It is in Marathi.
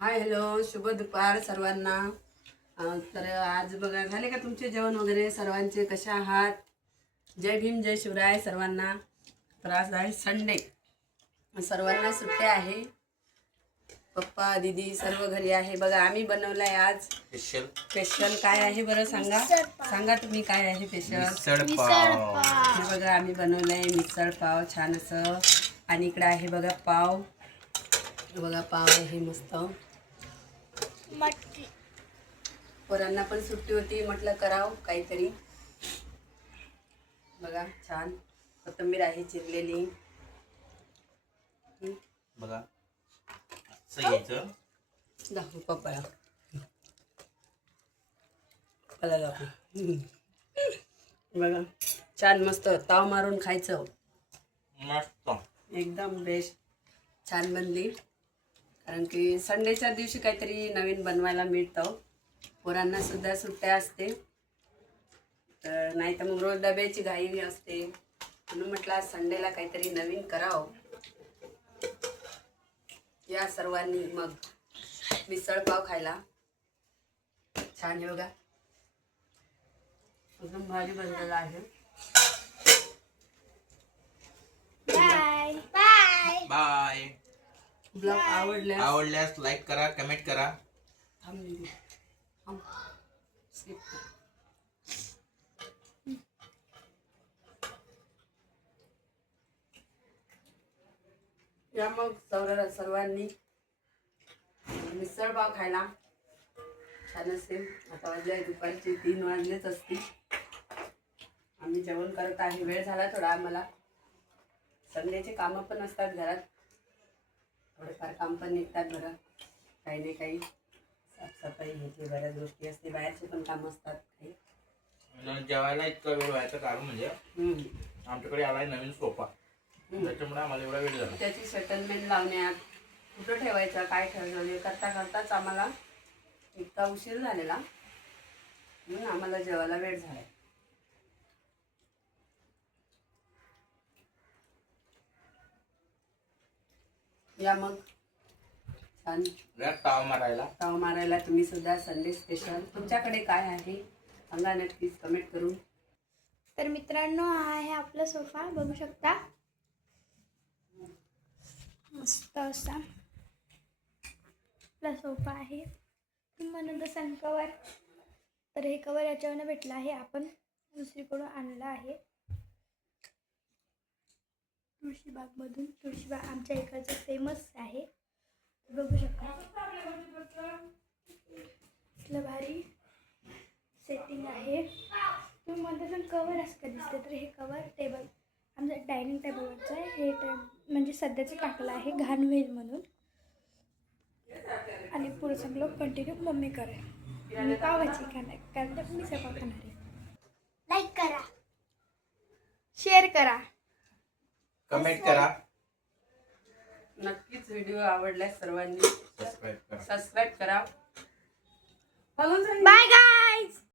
हाय हॅलो शुभ दुपार सर्वांना. तर आज बघा झाले का तुमचे जेवण वगैरे सर्वांचे, कशा आहात? जय भीम जय शिवराय सर्वांना. तर आज आहे संडे, सर्वांना सुट्ट्या आहे. पप्पा दीदी सर्व घरी आहे. बघा आम्ही बनवलाय आज स्पेशल. काय आहे बरं सांगा, सांगा तुम्ही काय आहे स्पेशल? हे बघा आम्ही बनवलंय मिसळ पाव छान असं. आणि इकडे आहे बघा पाव, बघा पाव आहे मस्त. पोरांना पण सुट्टी होती, म्हटलं करावं काहीतरी. बघा छान कोथिंबीर आहे चिरलेली. बघा सगळीचं दाखवू पप्पाला, पप्पाला दाखवू. बघा छान मस्त ताव मारून खायचं, मस्त एकदम बेस्ट. छान बनली, कारण की संडेच्या दिवशी काहीतरी नवीन बनवायला मिळतं. पोरांना सुद्धा सुट्ट्या असते, तर नाही तर मग रोज डब्याची घाई असते. म्हणून म्हटलं आज संडेला काहीतरी नवीन करावं. या सर्वांनी मग मिसळ पाव खायला. छान आहे बघा, एकदम भारी बनलेला आहे. Bye bye. ब्लॉग आवडल्यास लाईक करा, कमेंट करा. या मग सर्वांनी मिसळ पाव खायला. छान असेल. आता वाजले दुपारचे 3 वाजलेच असतील. आम्ही जेवण करत आहे. वेळ झाला थोडा आम्हाला. संडेचे कामं पण असतात घरात, थोडेफार काम पण निघतात बरं. काही नाही काही साफसफाई ह्याची बऱ्याच गोष्टी असते. बाहेरचे पण काम असतात काही. जेवायला इतका वेळ व्हायचं कारण म्हणजे आमच्याकडे आलाय नवीन सोफा, त्याच्यामुळे आम्हाला एवढा वेळ झाला. त्याची सेटलमेंट लावण्यात कुठं ठेवायचं, काय ठेवायचं हे करता करताच आम्हाला इतका उशीर झालेला, म्हणून आम्हाला जेवायला वेळ झाला. या मग छान ताव मारायला. ताव मारायला तुम्ही सुद्धा. संडे स्पेशल तुमच्याकडे काय आहे सांगा नक्कीच कमेंट करून. तर मित्रांनो, हा आहे आपला सोफा, बघू शकता. मस्त असा आपला सोफा आहे. म्हणून सन कवर. तर हे कवर याच्यावरनं भेटलं आहे, आपण दुसरीकडून आणलं आहे तुळशीबागमधून. तुळशीबाग आमच्या इकडचं फेमस आहे, बघू शकता. इथलं भारी सेटिंग आहे. तुम्ही म्हणता कवर असं का दिसते, तर हे कवर टेबल आमचं डायनिंग टेबलवरचं आहे. हे म्हणजे सध्याचं टाकलं आहे घाण होईल म्हणून. आणि पुढचं ब्लॉग कंटिन्यू मम्मी करेल. मी पावाची खाणार, कारण तर मी स्वयंपाक खाणार आहे. लाईक करा, शेअर करा, कमेंट करा. नक्कीच व्हिडिओ आवडल्यास सर्वांनी सबस्क्राईब करा. सबस्क्राईब करा. Bye guys.